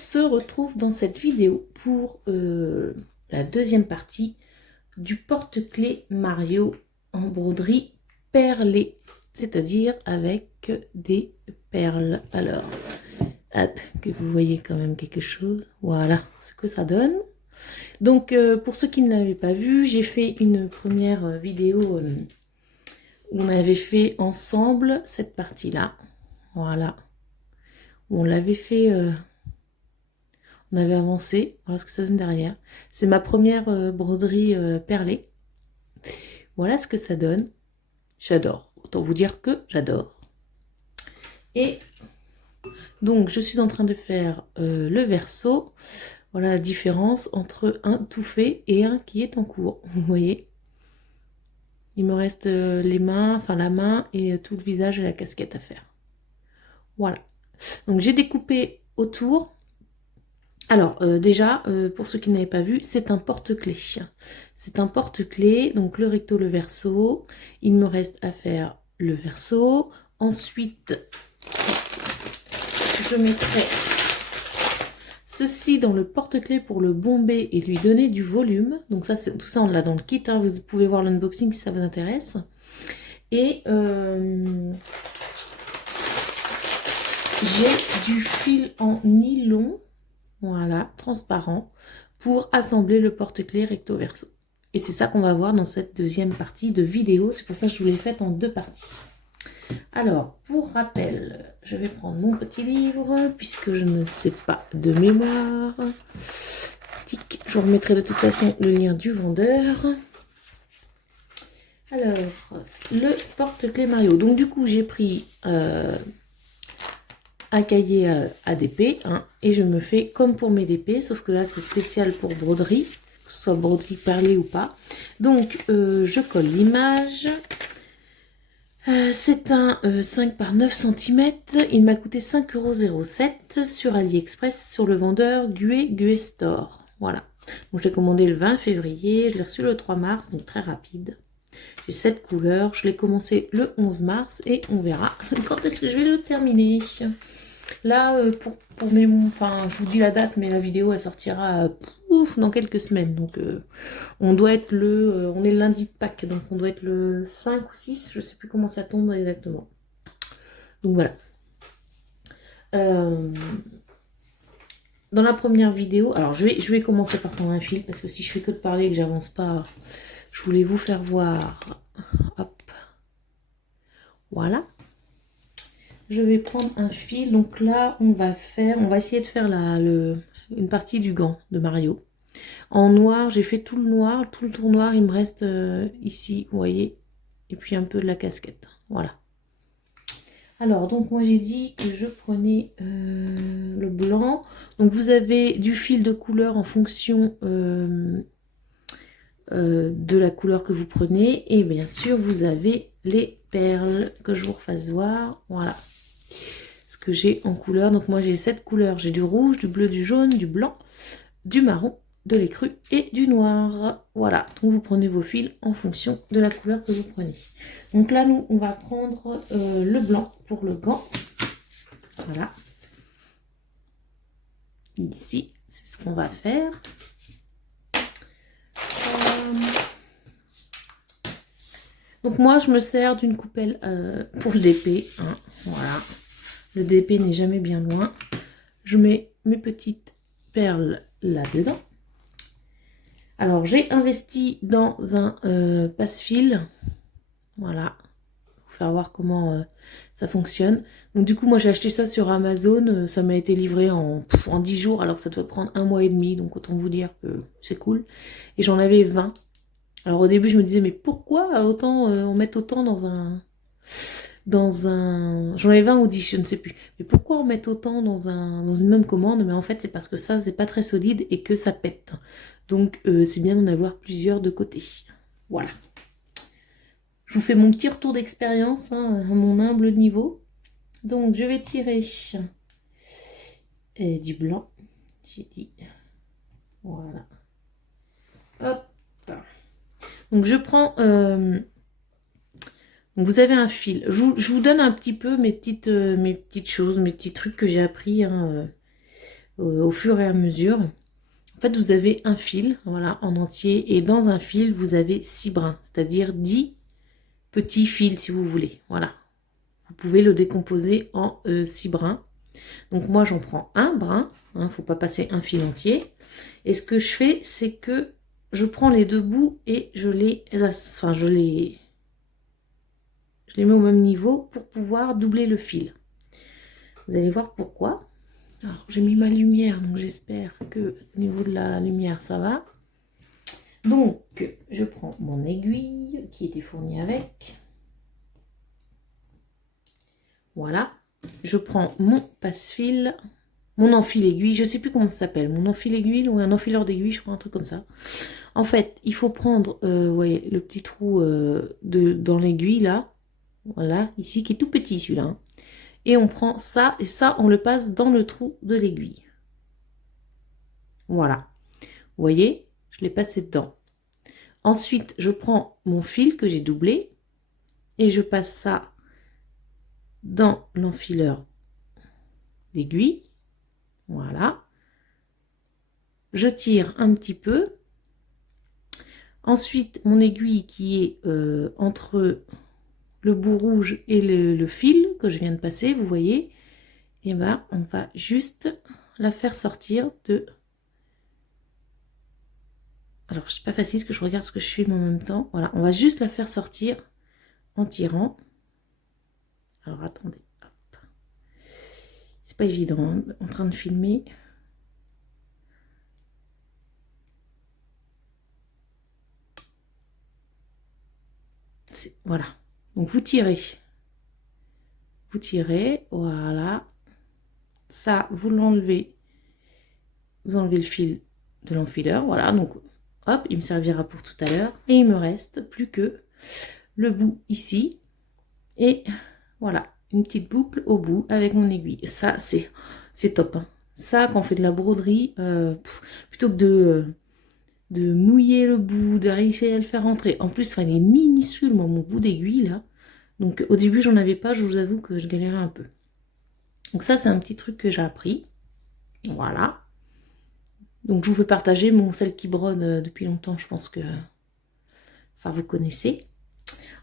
se retrouve dans cette vidéo pour la deuxième partie du porte-clés Mario en broderie perlée, c'est-à-dire avec des perles. Alors, hop, que vous voyez quand même quelque chose. Voilà ce que ça donne. Donc, pour ceux qui ne l'avaient pas vu, j'ai fait une première vidéo où on avait fait ensemble cette partie-là. Voilà. Où on l'avait fait... on avait avancé, voilà ce que ça donne derrière. C'est ma première broderie perlée. Voilà ce que ça donne. J'adore. Autant vous dire que j'adore. Et donc, je suis en train de faire le verso. Voilà la différence entre un tout fait et un qui est en cours. Vous voyez, il me reste les mains, enfin la main et tout le visage et la casquette à faire. Voilà. Donc, j'ai découpé autour. Alors, déjà, pour ceux qui n'avaient pas vu, c'est un porte-clés. C'est un porte-clés, donc le recto, le verso. Il me reste à faire le verso. Ensuite, je mettrai ceci dans le porte-clés pour le bomber et lui donner du volume. Donc ça, tout ça, on l'a dans le kit. Hein. Vous pouvez voir l'unboxing si ça vous intéresse. Et j'ai du fil en nylon. Voilà, transparent, pour assembler le porte-clés recto verso. Et c'est ça qu'on va voir dans cette deuxième partie de vidéo. C'est pour ça que je vous l'ai faite en deux parties. Alors, pour rappel, je vais prendre mon petit livre, puisque je ne sais pas de mémoire. Tic, je vous remettrai de toute façon le lien du vendeur. Alors, le porte-clés Mario. Donc du coup, j'ai pris... un cahier à DP, hein, et je me fais comme pour mes DP, sauf que là c'est spécial pour broderie, que ce soit broderie perlée ou pas. Donc je colle l'image. C'est un 5 par 9 cm. Il m'a coûté 5,07 € sur AliExpress sur le vendeur Gue Store. Voilà. Donc j'ai commandé le 20 février, je l'ai reçu le 3 mars, donc très rapide. J'ai 7 couleurs, je l'ai commencé le 11 mars et on verra quand est-ce que je vais le terminer. Là, pour mes... Enfin, je vous dis la date, mais la vidéo, elle sortira dans quelques semaines. Donc, on doit être le... on est le lundi de Pâques, donc on doit être le 5 ou 6. Je ne sais plus comment ça tombe exactement. Donc, voilà. Dans la première vidéo... Alors, je vais commencer par prendre un fil, parce que si je fais que de parler et que j'avance pas, je voulais vous faire voir. Hop. Voilà. Je vais prendre un fil, donc là on va essayer de faire une partie du gant de Mario. En noir, j'ai fait tout le noir, tout le tour noir, il me reste ici, vous voyez, et puis un peu de la casquette, voilà. Alors, donc moi j'ai dit que je prenais le blanc, donc vous avez du fil de couleur en fonction de la couleur que vous prenez, et bien sûr vous avez les perles, que je vous refasse voir, voilà. Que j'ai en couleur. Donc moi j'ai 7 couleurs. J'ai du rouge, du bleu, du jaune, du blanc, du marron, de l'écru et du noir. Voilà. Donc vous prenez vos fils en fonction de la couleur que vous prenez. Donc là nous on va prendre le blanc pour le gant. Voilà. Ici c'est ce qu'on va faire. Donc moi je me sers d'une coupelle pour le DP. Hein. Voilà. Le DP n'est jamais bien loin. Je mets mes petites perles là-dedans. Alors, j'ai investi dans un passe-fil. Voilà. Pour vous faire voir comment ça fonctionne. Donc, du coup, moi, j'ai acheté ça sur Amazon. Ça m'a été livré en 10 jours, alors que ça doit prendre 1 mois et demi. Donc, autant vous dire que c'est cool. Et j'en avais 20. Alors, au début, je me disais, mais pourquoi autant on met autant dans un... J'en avais 20 ou 10, je ne sais plus. Mais pourquoi en mettre autant dans une même commande? Mais en fait, c'est parce que ça, c'est pas très solide et que ça pète. Donc, c'est bien d'en avoir plusieurs de côté. Voilà. Je vous fais mon petit retour d'expérience, hein, à mon humble niveau. Donc, je vais tirer du blanc. J'ai dit. Voilà. Hop. Donc, je prends... Donc vous avez un fil. Je vous donne un petit peu mes petites choses, mes petits trucs que j'ai appris. Hein, au fur et à mesure. En fait, vous avez un fil, voilà, en entier. Et dans un fil, vous avez 6 brins, c'est-à-dire 10 petits fils, si vous voulez. Voilà. Vous pouvez le décomposer en 6 brins. Donc moi, j'en prends un brin. Il ne faut pas passer un fil entier. Et ce que je fais, c'est que je prends les deux bouts et je les mets au même niveau pour pouvoir doubler le fil. Vous allez voir pourquoi. Alors, j'ai mis ma lumière, donc j'espère que au niveau de la lumière, ça va. Donc, je prends mon aiguille qui était fournie avec. Voilà. Je prends mon passe-fil, mon enfil aiguille, je ne sais plus comment ça s'appelle, mon enfil aiguille ou un enfileur d'aiguille, je crois, un truc comme ça. En fait, il faut prendre, voyez, le petit trou dans l'aiguille là, voilà, ici, qui est tout petit celui-là. Hein. Et on prend ça, et ça, on le passe dans le trou de l'aiguille. Voilà. Vous voyez, je l'ai passé dedans. Ensuite, je prends mon fil que j'ai doublé et je passe ça dans l'enfileur d'aiguille. Voilà. Je tire un petit peu. Ensuite, mon aiguille qui est entre le bout rouge et le fil que je viens de passer, vous voyez, et ben on va juste la faire sortir de... Alors, c'est pas facile parce que je regarde ce que je filme en même temps. Voilà, on va juste la faire sortir en tirant. Alors, attendez. Hop. C'est pas évident, hein, en train de filmer. Voilà. Donc, vous tirez. Vous tirez. Voilà. Ça, vous l'enlevez. Vous enlevez le fil de l'enfileur. Voilà. Donc, hop, il me servira pour tout à l'heure. Et il me reste plus que le bout ici. Et voilà. Une petite boucle au bout avec mon aiguille. Ça, c'est top. Hein. Ça, quand on fait de la broderie, plutôt que de mouiller le bout, de réussir à le faire rentrer. En plus, il est minuscule, moi, mon bout d'aiguille, là. Donc, au début, j'en avais pas, je vous avoue que je galérais un peu. Donc ça, c'est un petit truc que j'ai appris. Voilà. Donc, je vous fais partager mon celle qui brode depuis longtemps. Je pense que ça, vous connaissez.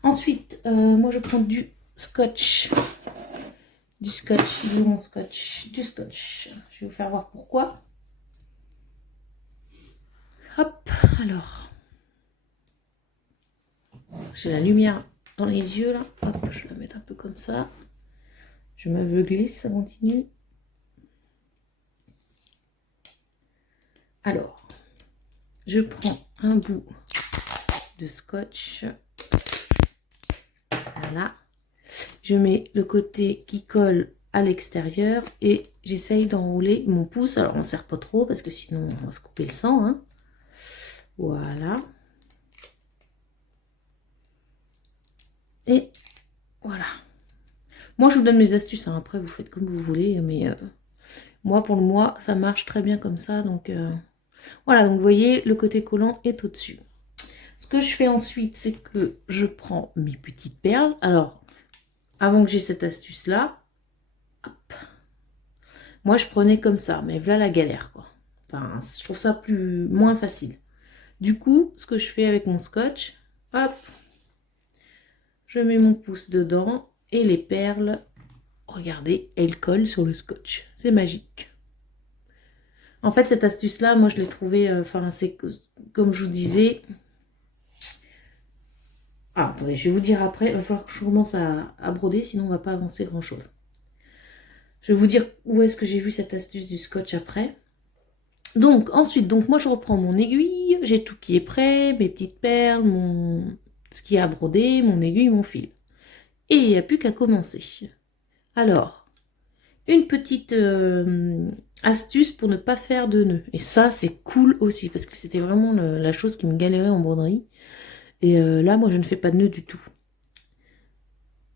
Ensuite, moi, je prends du scotch. Du scotch. Il est où mon scotch? Du scotch. Je vais vous faire voir pourquoi. Hop, alors. J'ai la lumière dans les yeux, là. Hop, je vais la mettre un peu comme ça. Je m'aveugler, ça continue. Alors, je prends un bout de scotch. Voilà. Je mets le côté qui colle à l'extérieur et j'essaye d'enrouler mon pouce. Alors, on ne serre pas trop parce que sinon, on va se couper le sang. Hein. Voilà. Et voilà. Moi, je vous donne mes astuces. Hein. Après, vous faites comme vous voulez. Mais moi, pour le mois, ça marche très bien comme ça. Donc, voilà. Donc, vous voyez, le côté collant est au-dessus. Ce que je fais ensuite, c'est que je prends mes petites perles. Alors, avant que j'ai cette astuce-là, moi, je prenais comme ça. Mais voilà la galère, quoi. Enfin, je trouve ça moins facile. Du coup, ce que je fais avec mon scotch, hop, je mets mon pouce dedans et les perles, regardez, elles collent sur le scotch. C'est magique. En fait, cette astuce-là, moi, je l'ai trouvée, c'est comme je vous disais. Ah, attendez, je vais vous dire après. Il va falloir que je commence à broder, sinon on ne va pas avancer grand-chose. Je vais vous dire où est-ce que j'ai vu cette astuce du scotch après. Donc, ensuite, moi, je reprends mon aiguille. J'ai tout qui est prêt, mes petites perles, ce qui est à broder, mon aiguille, mon fil. Et il n'y a plus qu'à commencer. Alors, une petite astuce pour ne pas faire de nœuds. Et ça, c'est cool aussi, parce que c'était vraiment la chose qui me galérait en broderie. Et là, moi, je ne fais pas de nœuds du tout.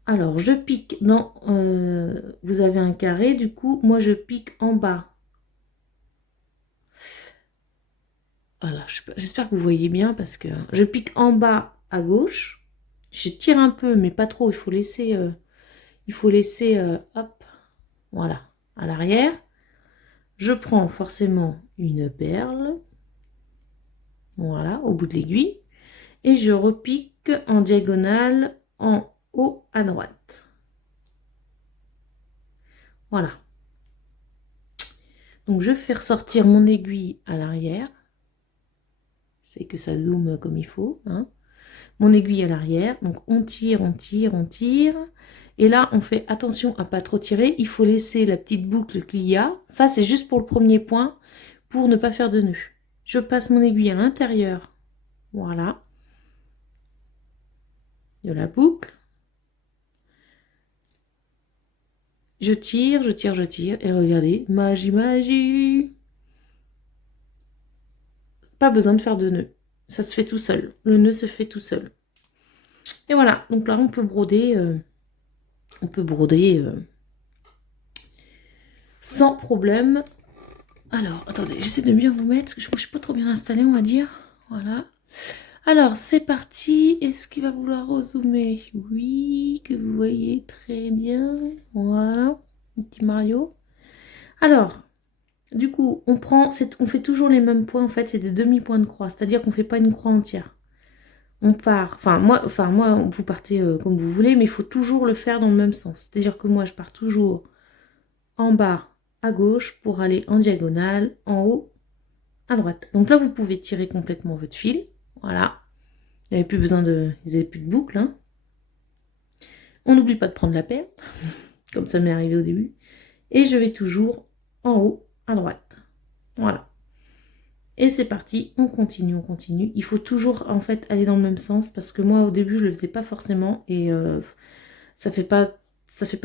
Alors, je pique dans... vous avez un carré, du coup, moi, je pique en bas. Voilà, j'espère que vous voyez bien, parce que je pique en bas à gauche. Je tire un peu, mais pas trop. Il faut laisser hop, voilà, à l'arrière. je prends forcément une perle, voilà, au bout de l'aiguille, et je repique en diagonale en haut à droite. Voilà. Donc je fais ressortir mon aiguille à l'arrière. C'est que ça zoome comme il faut, hein. Mon aiguille à l'arrière, donc on tire, on tire, on tire. Et là, on fait attention à pas trop tirer. Il faut laisser la petite boucle qu'il y a. Ça, c'est juste pour le premier point, pour ne pas faire de nœud. Je passe mon aiguille à l'intérieur, voilà, de la boucle. Je tire, je tire, je tire. Et regardez, magie, magie. Pas besoin de faire de nœud. Ça se fait tout seul. Le nœud se fait tout seul. Et voilà, donc là, on peut broder... sans problème. Alors, attendez, j'essaie de bien vous mettre, parce que je ne suis pas trop bien installée, on va dire. Voilà. Alors, c'est parti. Est-ce qu'il va vouloir rezoomer? Oui, que vous voyez très bien. Voilà, un petit Mario. Alors, du coup, on fait toujours les mêmes points, en fait, c'est des demi-points de croix. C'est-à-dire qu'on ne fait pas une croix entière. On part, moi, vous partez comme vous voulez, mais il faut toujours le faire dans le même sens. C'est-à-dire que moi, je pars toujours en bas à gauche pour aller en diagonale, en haut à droite. Donc là, vous pouvez tirer complètement votre fil. Voilà. Vous n'avez plus besoin de... Vous n'avez plus de boucle. Hein. On n'oublie pas de prendre la perle, comme ça m'est arrivé au début. Et je vais toujours en haut à droite. Voilà. Et c'est parti, on continue, on continue. Il faut toujours en fait aller dans le même sens parce que moi au début je le faisais pas forcément et ça fait pas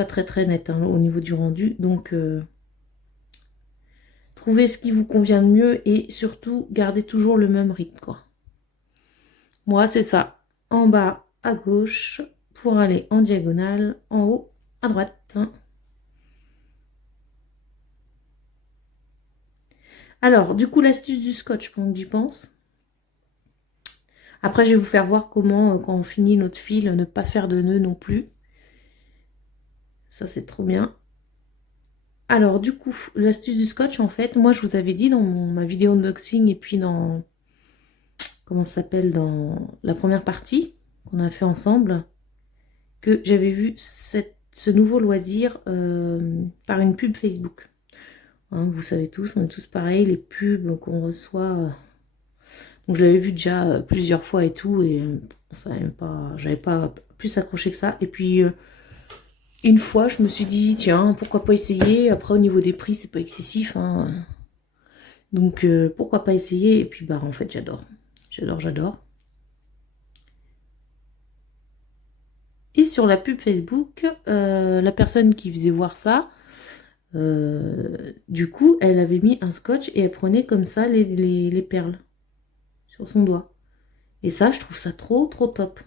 très très net hein, au niveau du rendu. Donc trouvez ce qui vous convient le mieux et surtout gardez toujours le même rythme quoi. Moi c'est ça, en bas à gauche pour aller en diagonale, en haut à droite. Alors du coup l'astuce du scotch pendant que j'y pense. Après, je vais vous faire voir comment, quand on finit notre fil, ne pas faire de nœud non plus. Ça, c'est trop bien. Alors, du coup, l'astuce du scotch, en fait, moi, je vous avais dit dans ma vidéo unboxing et puis dans... Comment ça s'appelle? Dans la première partie qu'on a fait ensemble, que j'avais vu ce nouveau loisir par une pub Facebook. Hein, vous savez tous, on est tous pareils, les pubs qu'on reçoit... Donc je l'avais vu déjà plusieurs fois et tout, et j'avais pas plus accroché que ça. Et puis une fois, je me suis dit, tiens, pourquoi pas essayer? Après, au niveau des prix, c'est pas excessif. Hein. Donc pourquoi pas essayer? Et puis bah en fait, j'adore. J'adore, j'adore. Et sur la pub Facebook, la personne qui faisait voir ça, du coup, elle avait mis un scotch et elle prenait comme ça les perles sur son doigt. Et ça, je trouve ça trop, trop top.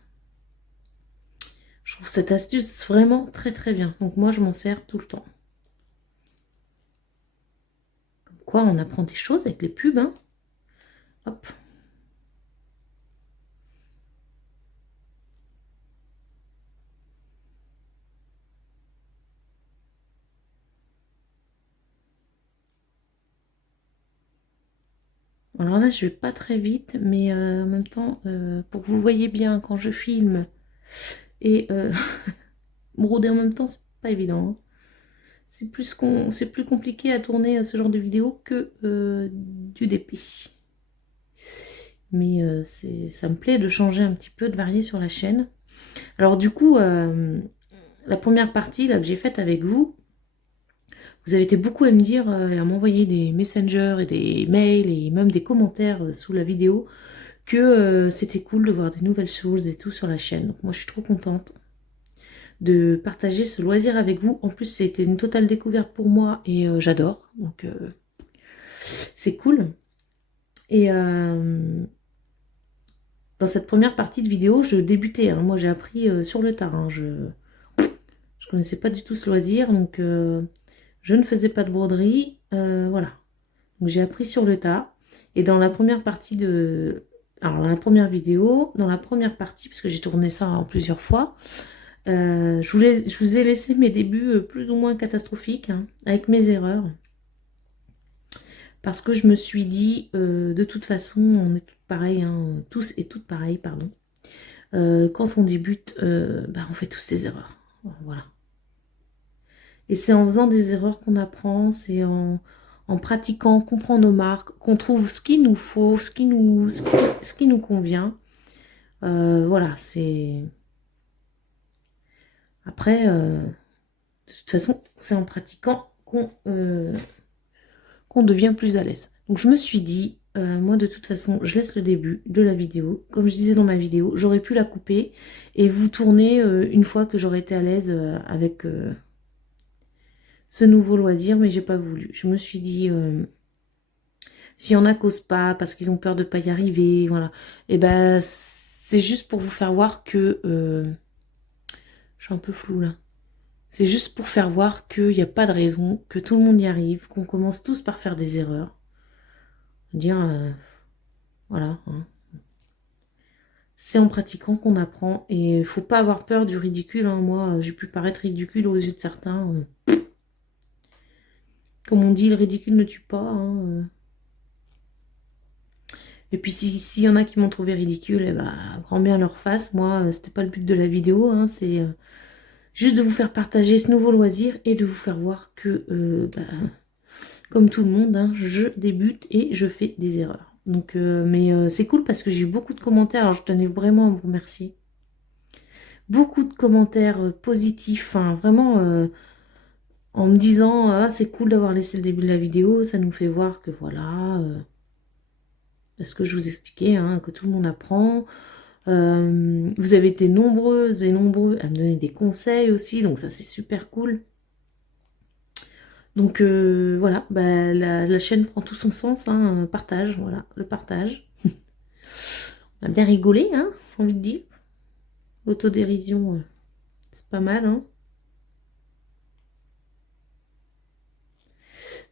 Je trouve cette astuce vraiment très, très bien. Donc moi, je m'en sers tout le temps. Comme quoi, on apprend des choses avec les pubs. Hein. Hop. Alors là, je vais pas très vite, mais en même temps, pour que vous voyez bien quand je filme et broder en même temps, c'est pas évident. Hein. C'est plus compliqué à tourner ce genre de vidéo que du DP. Mais ça me plaît de changer un petit peu, de varier sur la chaîne. Alors du coup, la première partie là, que j'ai faite avec vous, vous avez été beaucoup à me dire et à m'envoyer des messengers et des mails et même des commentaires sous la vidéo que c'était cool de voir des nouvelles choses et tout sur la chaîne. Donc moi je suis trop contente de partager ce loisir avec vous. En plus c'était une totale découverte pour moi et j'adore. Donc c'est cool. Et dans cette première partie de vidéo, je débutais. Hein. Moi j'ai appris sur le tard. Hein. Je connaissais pas du tout ce loisir. Donc je ne faisais pas de broderie, voilà. Donc j'ai appris sur le tas. Et dans la première partie de... Alors dans la première vidéo, dans la première partie, parce que j'ai tourné ça en plusieurs fois, je vous ai laissé mes débuts plus ou moins catastrophiques, hein, avec mes erreurs. Parce que je me suis dit, de toute façon, on est toutes pareilles, hein, tous et toutes pareilles, pardon. Quand on débute, bah, on fait tous des erreurs. Voilà. Et c'est en faisant des erreurs qu'on apprend, c'est en pratiquant, qu'on prend nos marques, qu'on trouve ce qu'il nous faut, ce qui nous convient. Voilà, c'est... Après, de toute façon, c'est en pratiquant qu'on devient plus à l'aise. Donc je me suis dit, moi de toute façon, je laisse le début de la vidéo. Comme je disais dans ma vidéo, j'aurais pu la couper et vous tourner une fois que j'aurais été à l'aise avec ce nouveau loisir, mais j'ai pas voulu. Je me suis dit, s'il y en a qui n'osent pas parce qu'ils ont peur de pas y arriver, voilà, et ben c'est juste pour vous faire voir que... je suis un peu floue là. C'est juste pour faire voir qu'il n'y a pas de raison, que tout le monde y arrive, qu'on commence tous par faire des erreurs. Dire, voilà, hein. C'est en pratiquant qu'on apprend et il ne faut pas avoir peur du ridicule, hein. Moi, j'ai pu paraître ridicule aux yeux de certains. Comme on dit, le ridicule ne tue pas, hein. Et puis s'il y en a qui m'ont trouvé ridicule, eh ben, grand bien leur face. Moi, c'était pas le but de la vidéo, hein. C'est juste de vous faire partager ce nouveau loisir et de vous faire voir que, comme tout le monde, hein, je débute et je fais des erreurs. Donc, mais c'est cool parce que j'ai eu beaucoup de commentaires. Alors, je tenais vraiment à vous remercier. Beaucoup de commentaires positifs, hein, vraiment en me disant ah, c'est cool d'avoir laissé le début de la vidéo, ça nous fait voir que voilà, ce que je vous expliquais, hein, que tout le monde apprend. Vous avez été nombreuses et nombreux à me donner des conseils aussi, donc ça c'est super cool. Donc voilà, bah, la chaîne prend tout son sens, hein, partage, voilà, le partage. On a bien rigolé, hein, j'ai envie de dire. Autodérision, c'est pas mal, hein.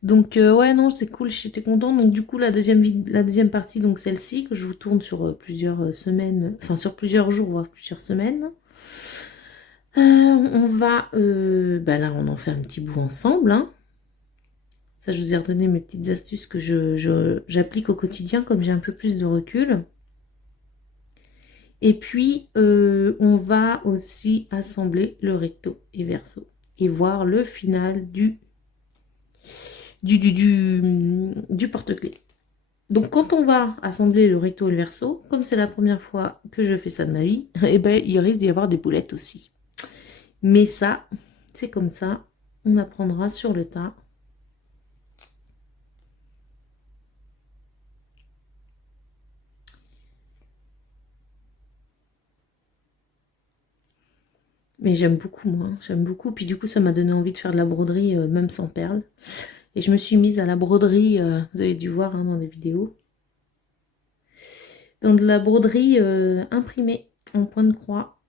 Donc ouais, non, c'est cool, j'étais contente. Donc du coup, la deuxième partie, donc celle-ci, que je vous tourne sur plusieurs semaines, enfin sur plusieurs jours, voire plusieurs semaines. On va, bah là, on en fait un petit bout ensemble, hein. Ça, je vous ai redonné mes petites astuces que j'applique au quotidien, comme j'ai un peu plus de recul. Et puis, on va aussi assembler le recto et verso et voir le final du porte-clés. Donc, quand on va assembler le recto et le verso, comme c'est la première fois que je fais ça de ma vie, eh ben, il risque d'y avoir des boulettes aussi. Mais ça, c'est comme ça, on apprendra sur le tas. Mais j'aime beaucoup, moi, j'aime beaucoup. Puis du coup, ça m'a donné envie de faire de la broderie, même sans perles. Et je me suis mise à la broderie, vous avez dû voir, hein, dans des vidéos. Dans de la broderie imprimée en point de croix.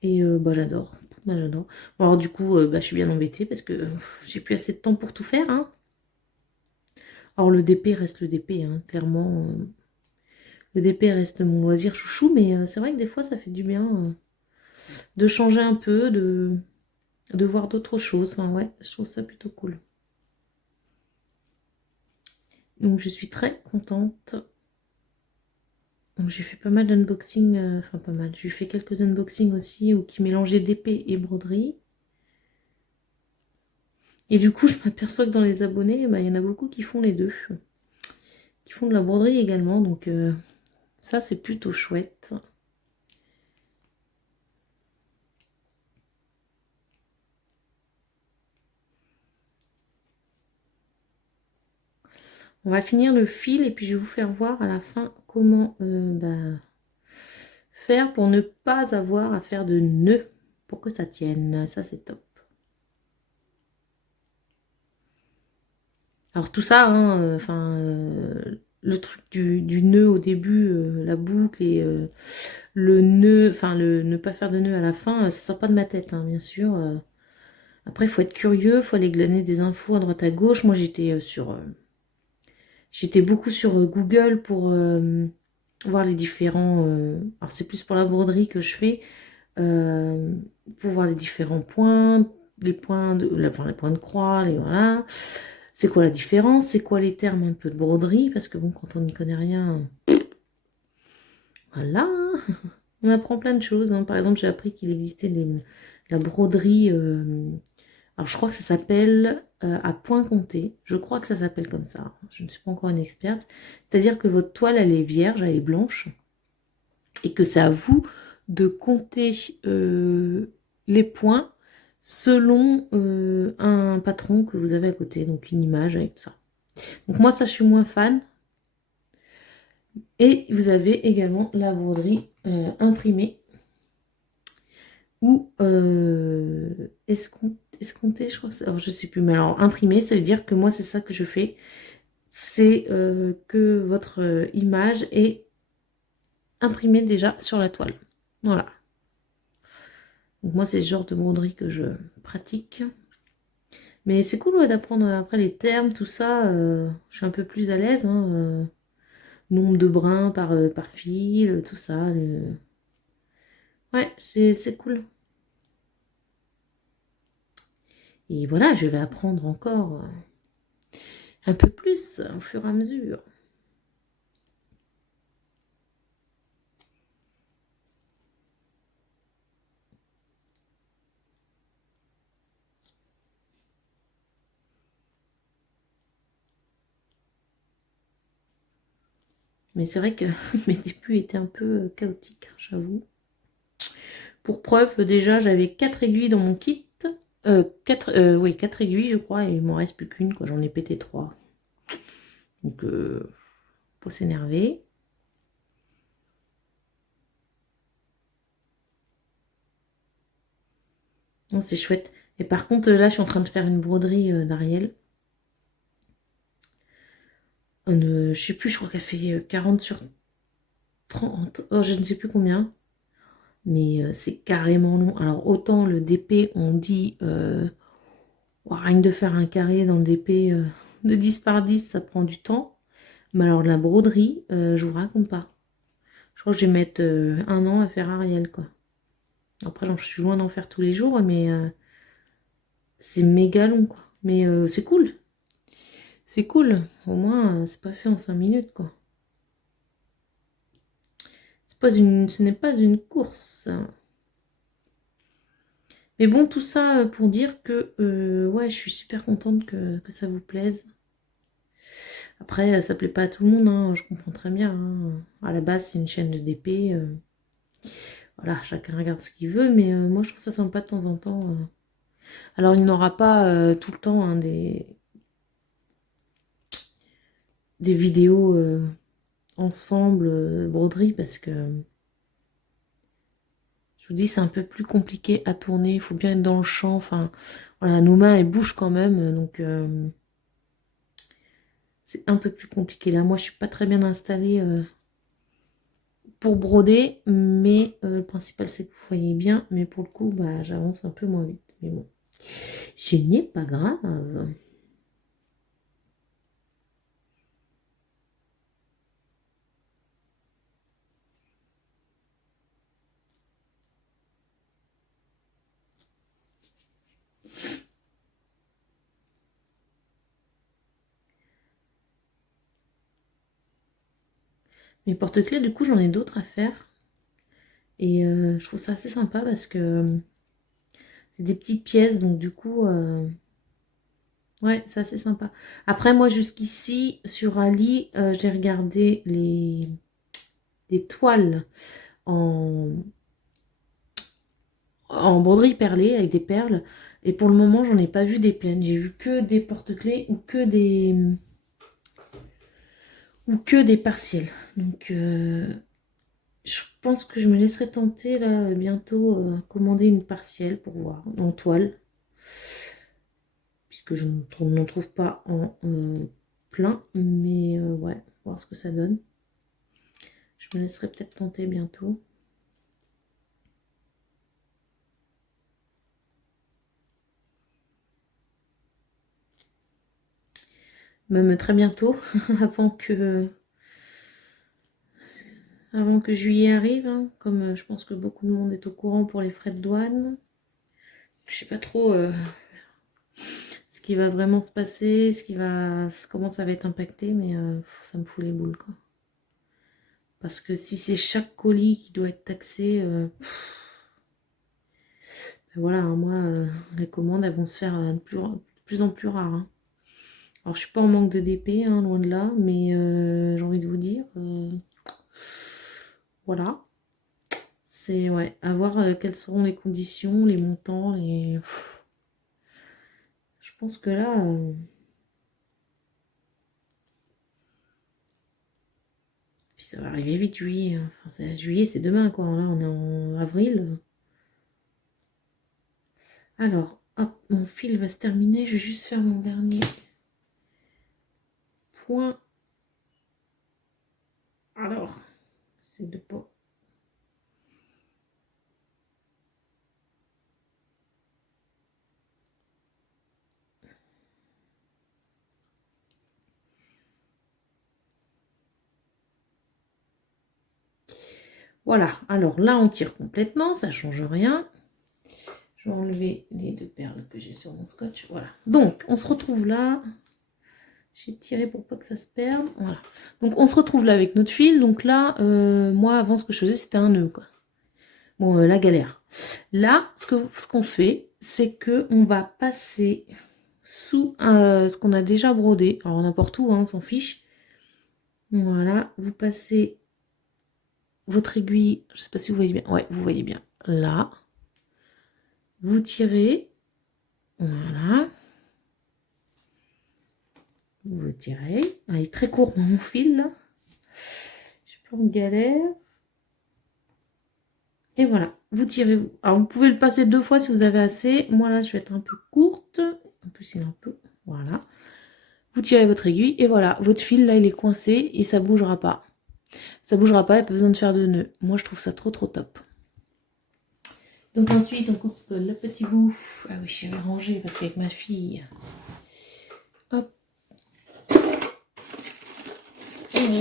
Et bah, j'adore. Bah, j'adore. Bon, alors du coup, bah, je suis bien embêtée parce que j'ai plus assez de temps pour tout faire, hein. Alors le DP reste le DP, hein, clairement. Le DP reste mon loisir chouchou, mais c'est vrai que des fois, ça fait du bien de changer un peu, de voir d'autres choses. Enfin, ouais, je trouve ça plutôt cool. Donc je suis très contente. Donc j'ai fait pas mal d'unboxing, enfin pas mal. J'ai fait quelques unboxings aussi qui mélangeaient DP et broderie. Et du coup, je m'aperçois que dans les abonnés, bah, il y en a beaucoup qui font les deux. Qui font de la broderie également. Donc ça, c'est plutôt chouette. On va finir le fil et puis je vais vous faire voir à la fin comment faire pour ne pas avoir à faire de nœuds pour que ça tienne. Ça, c'est top. Alors tout ça, hein, le truc du nœud au début, la boucle et le nœud, enfin le ne pas faire de nœud à la fin, ça sort pas de ma tête, hein, bien sûr. Après, il faut être curieux, il faut aller glaner des infos à droite à gauche. Moi, j'étais beaucoup sur Google pour voir les différents... alors c'est plus pour la broderie que je fais, pour voir les différents points, les points de croix, voilà. C'est quoi la différence? C'est quoi les termes un peu de broderie? Parce que bon, quand on n'y connaît rien, voilà, on apprend plein de choses. Hein. Par exemple, j'ai appris qu'il existait la broderie. Alors, je crois que ça s'appelle à point compté. Je crois que ça s'appelle comme ça. Je ne suis pas encore une experte. C'est-à-dire que votre toile, elle est vierge, elle est blanche. Et que c'est à vous de compter les points selon un patron que vous avez à côté. Donc, une image avec ça. Donc, moi, ça, je suis moins fan. Et vous avez également la broderie imprimée ou escomptée, je crois. Alors, je sais plus, mais alors imprimée, ça veut dire que moi, c'est ça que je fais. C'est que votre image est imprimée déjà sur la toile. Voilà. Donc, moi, c'est ce genre de broderie que je pratique. Mais c'est cool ouais, d'apprendre après les termes, tout ça. Je suis un peu plus à l'aise. Hein, nombre de brins par fil, tout ça. Ouais, c'est cool. Et voilà, je vais apprendre encore un peu plus au fur et à mesure. Mais c'est vrai que mes débuts étaient un peu chaotiques, j'avoue. Pour preuve, déjà, j'avais 4 aiguilles dans mon kit. 4 aiguilles, je crois, et il m'en reste plus qu'une, quoi. J'en ai pété 3. Donc, faut s'énerver. C'est chouette. Et par contre, là, je suis en train de faire une broderie d'Ariel. Je sais plus, je crois qu'elle fait 40 sur 30. Oh, je ne sais plus combien. Mais c'est carrément long. Alors, autant le DP, on dit... rien que de faire un carré dans le DP de 10 par 10, ça prend du temps. Mais alors, la broderie, je vous raconte pas. Je crois que je vais mettre 1 an à faire Ariel, quoi. Après, je suis loin d'en faire tous les jours, mais c'est méga long, quoi. Mais c'est cool. C'est cool. Au moins, c'est pas fait en 5 minutes, quoi. Ce n'est pas une course. Mais bon, tout ça pour dire que ouais, je suis super contente que ça vous plaise. Après, ça plaît pas à tout le monde, hein, je comprends très bien. Hein. À la base, c'est une chaîne de DP. Voilà, chacun regarde ce qu'il veut, mais moi, je trouve ça sympa de temps en temps. Alors, il n'y aura pas tout le temps hein, des vidéos ensemble, broderie, parce que je vous dis, c'est un peu plus compliqué à tourner. Il faut bien être dans le champ. Enfin, voilà, nos mains, elles bougent quand même, donc c'est un peu plus compliqué. Là, moi, je suis pas très bien installée pour broder, mais le principal c'est que vous voyez bien, mais pour le coup, bah, j'avance un peu moins vite. Mais bon, ce n'est pas grave. Mes porte-clés, du coup, j'en ai d'autres à faire. Et je trouve ça assez sympa parce que c'est des petites pièces, donc du coup, ouais, c'est assez sympa. Après, moi, jusqu'ici, sur Ali, j'ai regardé des toiles en, en broderie perlée avec des perles. Et pour le moment, j'en ai pas vu des pleines. J'ai vu que des porte-clés ou que des partiels. Donc, je pense que je me laisserai tenter là bientôt commander une partielle pour voir en toile. Puisque je n'en trouve pas en plein. Mais ouais, voir ce que ça donne. Je me laisserai peut-être tenter bientôt. Même très bientôt, avant que juillet arrive, hein, comme je pense que beaucoup de monde est au courant pour les frais de douane. Je sais pas trop ce qui va vraiment se passer, comment ça va être impacté, mais ça me fout les boules, quoi. Parce que si c'est chaque colis qui doit être taxé, ben voilà, hein, moi, les commandes, elles vont se faire de plus en plus rares, hein. Alors, je suis pas en manque de DP, hein, loin de là, mais j'ai envie de vous dire, voilà. C'est, ouais, à voir quelles seront les conditions, les montants, et je pense que là... Puis ça va arriver vite, juillet. Enfin, juillet, c'est demain, quoi. Là, on est en avril. Alors, hop, mon fil va se terminer. Je vais juste faire mon dernier point. Alors, c'est de pas... Voilà, alors là, on tire complètement. Ça change rien. Je vais enlever les 2 perles que j'ai sur mon scotch. Voilà. Donc, on se retrouve là. J'ai tiré pour pas que ça se perde. Voilà. Donc, on se retrouve là avec notre fil. Donc là, moi, avant, ce que je faisais, c'était un nœud, quoi. Bon, la galère. Là, ce qu'on fait, c'est que on va passer sous ce qu'on a déjà brodé. Alors, n'importe où, hein, on s'en fiche. Voilà, vous passez votre aiguille. Je sais pas si vous voyez bien. Ouais, vous voyez bien. Là. Vous tirez. Voilà. Vous tirez. Ah, il est très court mon fil, là. Je suis pas en galère. Et voilà, vous tirez. Alors, vous pouvez le passer 2 fois si vous avez assez. Moi, là, je vais être un peu courte. En plus, il est un peu... Voilà. Vous tirez votre aiguille et voilà, votre fil, là, il est coincé et ça bougera pas. Ça bougera pas, il n'y a pas besoin de faire de nœud. Moi, je trouve ça trop, trop top. Donc ensuite, on coupe le petit bout. Ah oui, je vais ranger parce qu'avec ma fille... Hop. Et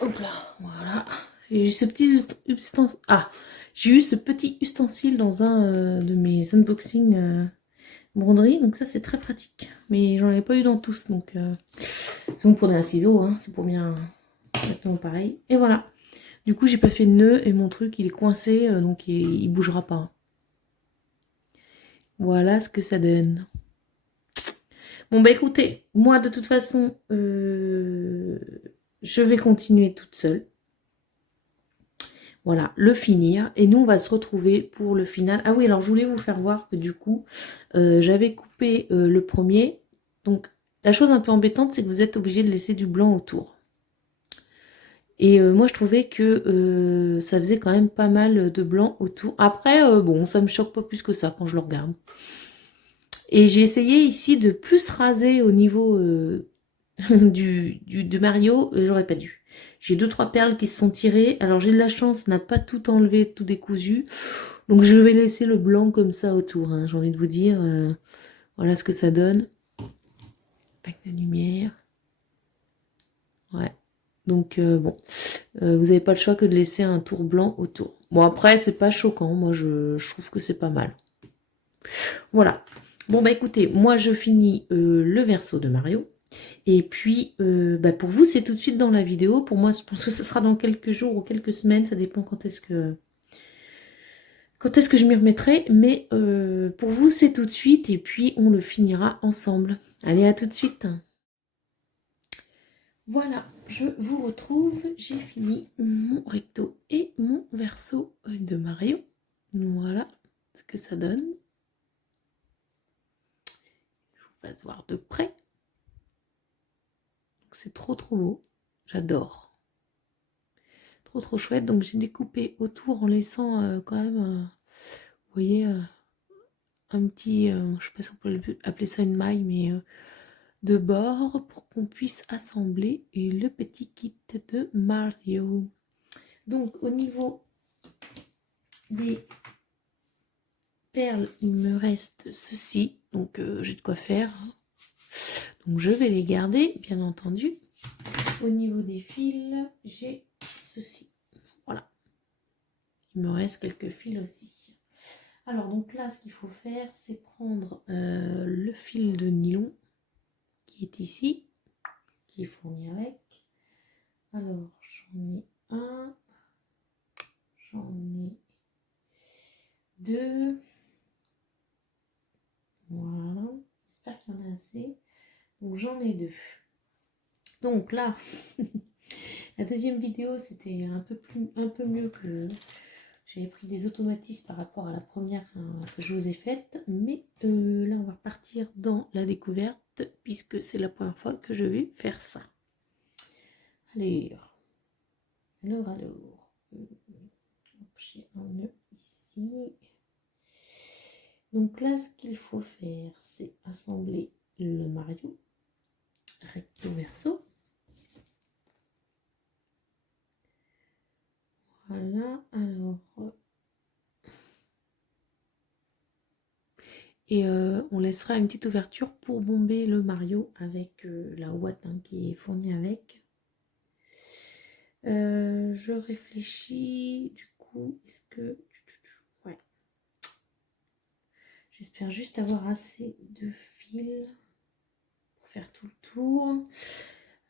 hop là, voilà. J'ai eu ce petit ustensile... Ah, j'ai eu ce petit ustensile dans un de mes unboxings broderie. Donc ça, c'est très pratique. Mais j'en avais pas eu dans tous. Donc, si vous prenez un ciseau, hein, c'est pour bien... Exactement pareil. Et voilà. Du coup, j'ai pas fait de nœud et mon truc, il est coincé. Donc, il bougera pas. Voilà ce que ça donne. Bon, bah écoutez, moi, de toute façon, je vais continuer toute seule. Voilà, le finir. Et nous, on va se retrouver pour le final. Ah oui, alors je voulais vous faire voir que du coup, j'avais coupé le premier. Donc, la chose un peu embêtante, c'est que vous êtes obligé de laisser du blanc autour. Et moi, je trouvais que ça faisait quand même pas mal de blanc autour. Après, bon, ça me choque pas plus que ça quand je le regarde. Et j'ai essayé ici de plus raser au niveau de Mario. J'aurais pas dû. J'ai 2-3 perles qui se sont tirées. Alors j'ai de la chance, n'a pas tout enlevé, tout décousu. Donc je vais laisser le blanc comme ça autour, hein, j'ai envie de vous dire. Voilà ce que ça donne. Avec la lumière. Ouais. Donc bon, vous n'avez pas le choix que de laisser un tour blanc autour. Bon après, c'est pas choquant. Moi, je trouve que c'est pas mal. Voilà. Bon bah écoutez, moi je finis le verso de Mario. Et puis, bah pour vous, c'est tout de suite dans la vidéo. Pour moi, je pense que ce sera dans quelques jours ou quelques semaines. Ça dépend quand est-ce que je m'y remettrai. Mais pour vous, c'est tout de suite. Et puis, on le finira ensemble. Allez, à tout de suite. Voilà, je vous retrouve. J'ai fini mon recto et mon verso de Mario. Voilà ce que ça donne. Je vous fasse voir de près. C'est trop trop beau. J'adore. Trop trop chouette. Donc j'ai découpé autour en laissant quand même, vous voyez, un petit, je ne sais pas si on peut appeler ça une maille, mais de bord pour qu'on puisse assembler le petit kit de Mario. Donc au niveau des perles, il me reste ceci. Donc j'ai de quoi faire. Donc je vais les garder, bien entendu. Au niveau des fils, j'ai ceci. Voilà. Il me reste quelques fils aussi. Alors donc là, ce qu'il faut faire, c'est prendre le fil de nylon qui est ici, qui est fourni avec. Alors j'en ai un, j'en ai deux, voilà, j'espère qu'il y en a assez. Donc j'en ai deux. Donc là, la deuxième vidéo, c'était un peu mieux que j'avais pris des automatismes par rapport à la première que je vous ai faite. Mais là, on va partir dans la découverte puisque c'est la première fois que je vais faire ça. Alors, j'ai un nœud ici. Donc là, ce qu'il faut faire, c'est assembler le Mario recto verso. Voilà, alors. Et on laissera une petite ouverture pour bomber le Mario avec la ouate qui est fournie avec. Je réfléchis, du coup, est-ce que... Ouais. J'espère juste avoir assez de fil pour faire tout le tour.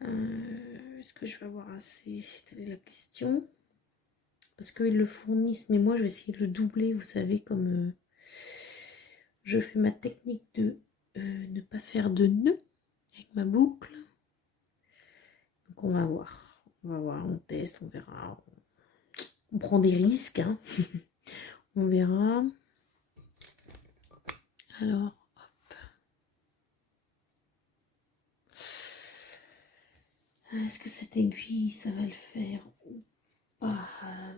Est-ce que je vais avoir assez? Telle est la question. Parce qu'ils le fournissent, mais moi je vais essayer de le doubler, vous savez, comme je fais ma technique de ne pas faire de nœud avec ma boucle. Donc on va voir, on teste, on verra. On prend des risques, hein. On verra. Alors, hop. Est-ce que cette aiguille, ça va le faire ou pas?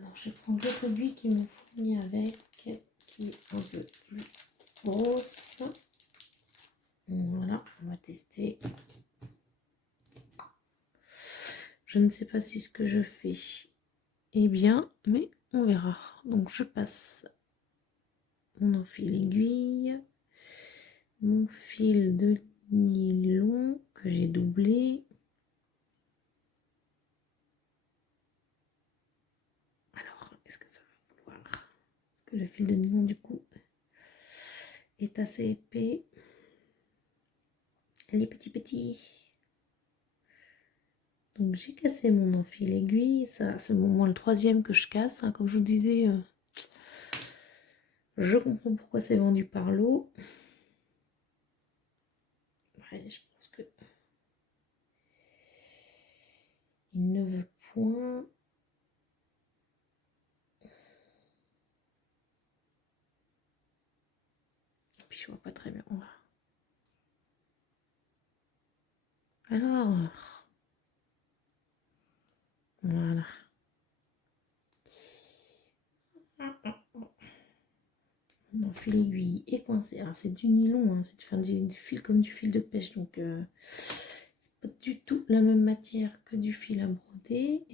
Non, je vais prendre l'autre aiguille qui m'ont fourni avec, qui est un peu plus grosse. Voilà, on va tester. Je ne sais pas si ce que je fais est bien, mais on verra. Donc je passe mon enfile aiguille, mon fil de nylon que j'ai doublé. Alors, est-ce que ça va vouloir? Parce que le fil de nylon, du coup, est assez épais. Elle est petit. Donc j'ai cassé mon enfile aiguille. Ça, c'est au moins le troisième que je casse. Hein. Comme je vous disais, je comprends pourquoi c'est vendu par lot. Ouais, je pense que il ne veut point. Et puis je vois pas très bien. Alors, voilà. Mon fil aiguille est coincé. Alors c'est du nylon, hein, c'est du fil comme du fil de pêche, donc c'est pas du tout la même matière que du fil à broder.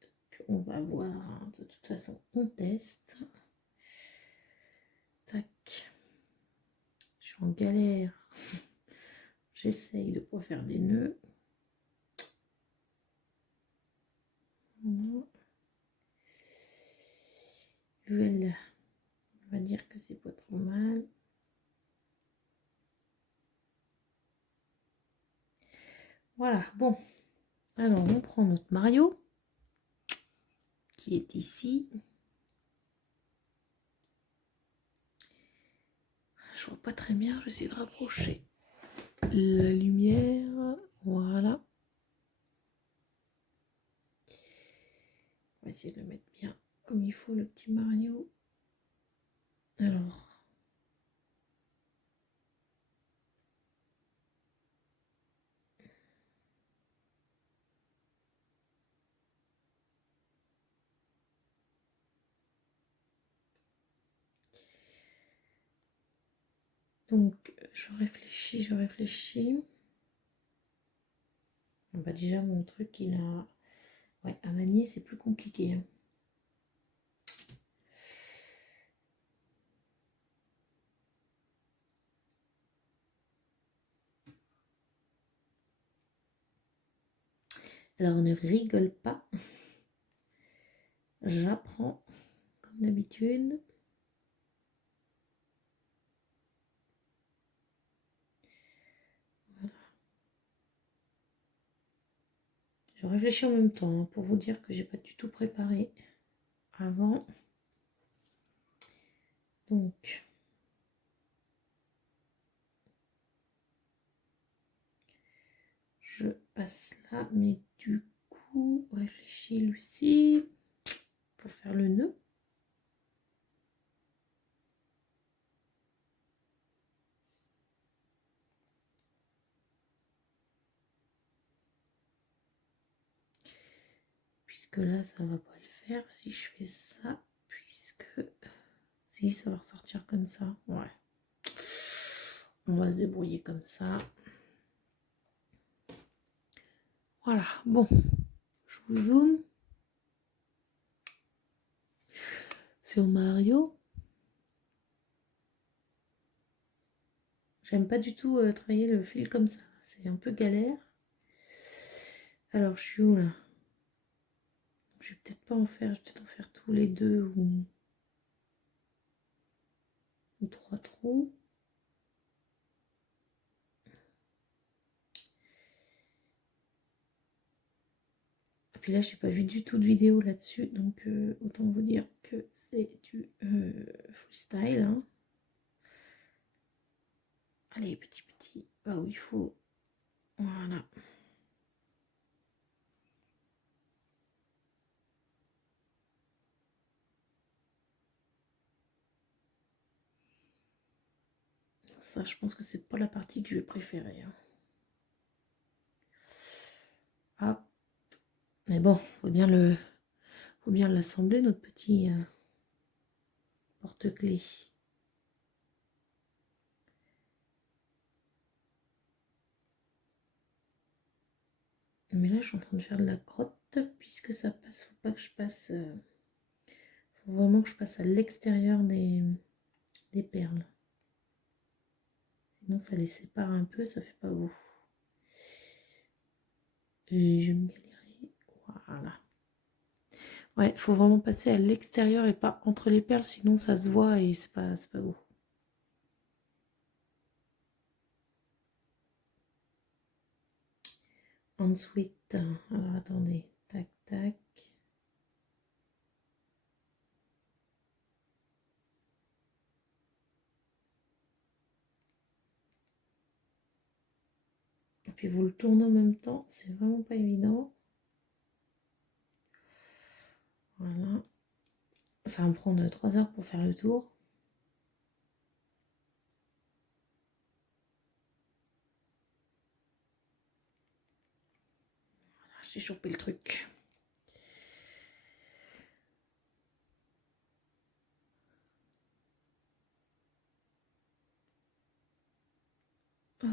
Donc, on va voir, hein, de toute façon on teste. Tac. Je suis en galère. J'essaye de pas faire des nœuds. Voilà. On va dire que c'est pas trop mal. Voilà, bon. Alors, on prend notre Mario, qui est ici. Je vois pas très bien, je vais essayer de rapprocher la lumière. Voilà. On va essayer de le mettre bien comme il faut, le petit Mario. Alors... Donc, je réfléchis. Bah déjà, mon truc, il a... Ouais, à manier, c'est plus compliqué. Hein. Alors, ne rigole pas. J'apprends, comme comme d'habitude. Voilà. Je réfléchis en même temps, hein, pour vous dire que j'ai pas du tout préparé avant. Donc, je passe là, mais du coup, réfléchis Lucie, pour faire le nœud. Puisque là, ça va pas le faire si je fais ça, puisque si ça va ressortir comme ça, ouais. On va se débrouiller comme ça. Voilà, bon, je vous zoome sur Mario. J'aime pas du tout travailler le fil comme ça, c'est un peu galère. Alors, je suis où là? Je vais peut-être pas en faire, je vais peut-être en faire tous les deux ou 3 trous. Et puis là, j'ai pas vu du tout de vidéo là-dessus, donc autant vous dire que c'est du freestyle. Hein. Allez, petit, là où il faut. Voilà. Ça, je pense que c'est pas la partie que je vais préférer. Hein. Ah. Mais bon, faut bien l'assembler, notre petit porte-clés. Mais là, je suis en train de faire de la crotte, puisque ça passe. Faut pas que je passe... faut vraiment que je passe à l'extérieur des perles. Sinon, ça les sépare un peu, ça fait pas beau. Et je vais me galérer. Voilà. Ouais, il faut vraiment passer à l'extérieur et pas entre les perles, sinon ça se voit et c'est pas beau. Ensuite, alors attendez, tac, tac. Et puis vous le tournez en même temps, c'est vraiment pas évident. Voilà. Ça va me prendre 3 heures pour faire le tour. Voilà, j'ai chopé le truc. Hop.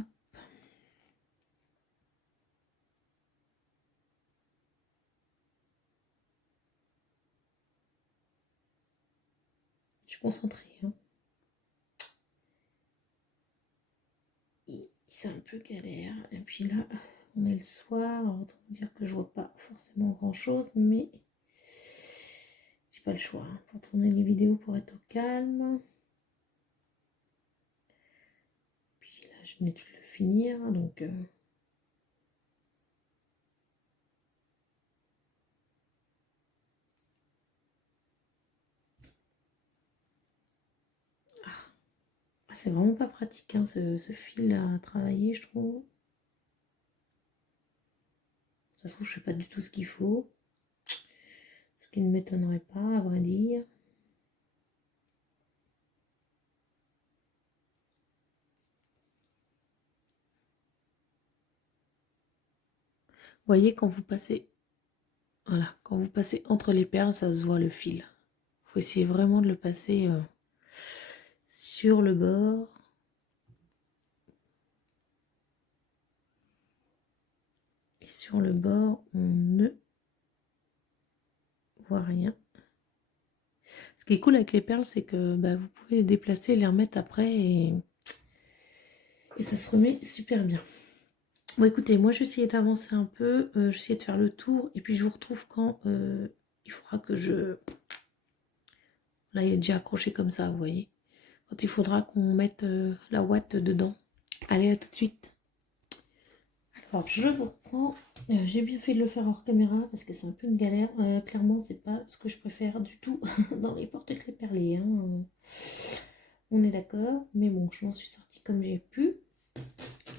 Je suis concentrée. Hein. C'est un peu galère. Et puis là, on est le soir. Autant dire que je vois pas forcément grand chose, mais j'ai pas le choix. Hein, pour tourner les vidéos, pour être au calme. Puis là, je venais de le finir, donc. C'est vraiment pas pratique, hein, ce fil à travailler, je trouve. Ça se trouve, je sais pas du tout ce qu'il faut. Ce qui ne m'étonnerait pas, à vrai dire. Vous voyez, quand vous passez, voilà, quand vous passez entre les perles, ça se voit le fil. Il faut essayer vraiment de le passer sur le bord. Et sur le bord, on ne voit rien. Ce qui est cool avec les perles, c'est que bah, vous pouvez les déplacer, les remettre après et ça se remet super bien. Bon, écoutez, moi je vais essayer d'avancer un peu, je vais essayer de faire le tour et puis je vous retrouve quand il faudra que je Là, il est déjà accroché comme ça, vous voyez. Quand il faudra qu'on mette la ouate dedans. Allez, à tout de suite. Alors, je vous reprends. J'ai bien fait de le faire hors caméra parce que c'est un peu une galère. Clairement, c'est pas ce que je préfère du tout dans les porte-clés perlés. Hein. On est d'accord. Mais bon, je m'en suis sortie comme j'ai pu.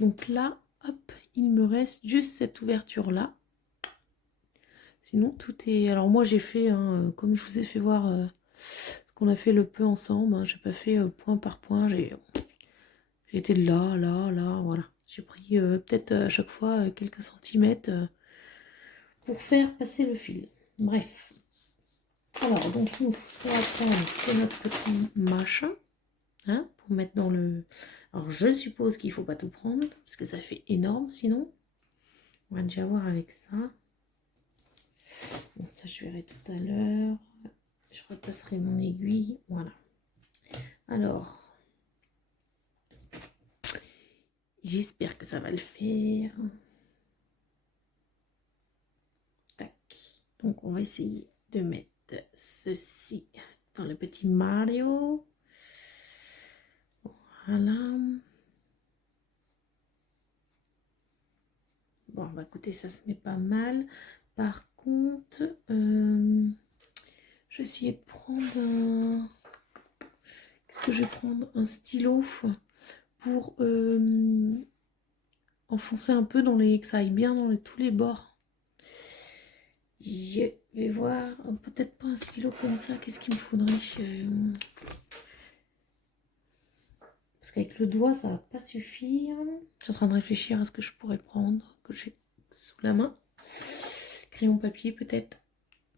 Donc là, hop, il me reste juste cette ouverture-là. Sinon, tout est... Alors moi, j'ai fait, hein, comme je vous ai fait voir ce qu'on a fait le peu ensemble. Hein, j'ai pas fait point par point. J'ai été de là, là, là, voilà. J'ai pris peut-être à chaque fois quelques centimètres pour faire passer le fil. Bref. Alors, donc nous, on va prendre, c'est notre petit machin, hein, pour mettre dans le... Alors, je suppose qu'il ne faut pas tout prendre, parce que ça fait énorme, sinon. On va déjà voir avec ça. Bon, ça, je verrai tout à l'heure. Je repasserai mon aiguille, voilà. Alors, j'espère que ça va le faire. Tac. Donc, on va essayer de mettre ceci dans le petit Mario. Voilà. Bon, bah écoutez, ça ce n'est pas mal. Par contre, je vais essayer de prendre un... Qu'est-ce que je vais prendre? Un stylo pour enfoncer un peu dans les... que ça aille bien dans tous les bords. Je vais voir, peut-être pas un stylo comme ça, qu'est-ce qu'il me faudrait? Parce qu'avec le doigt, ça va pas suffire. Je suis en train de réfléchir à ce que je pourrais prendre, que j'ai sous la main. Crayon papier peut-être,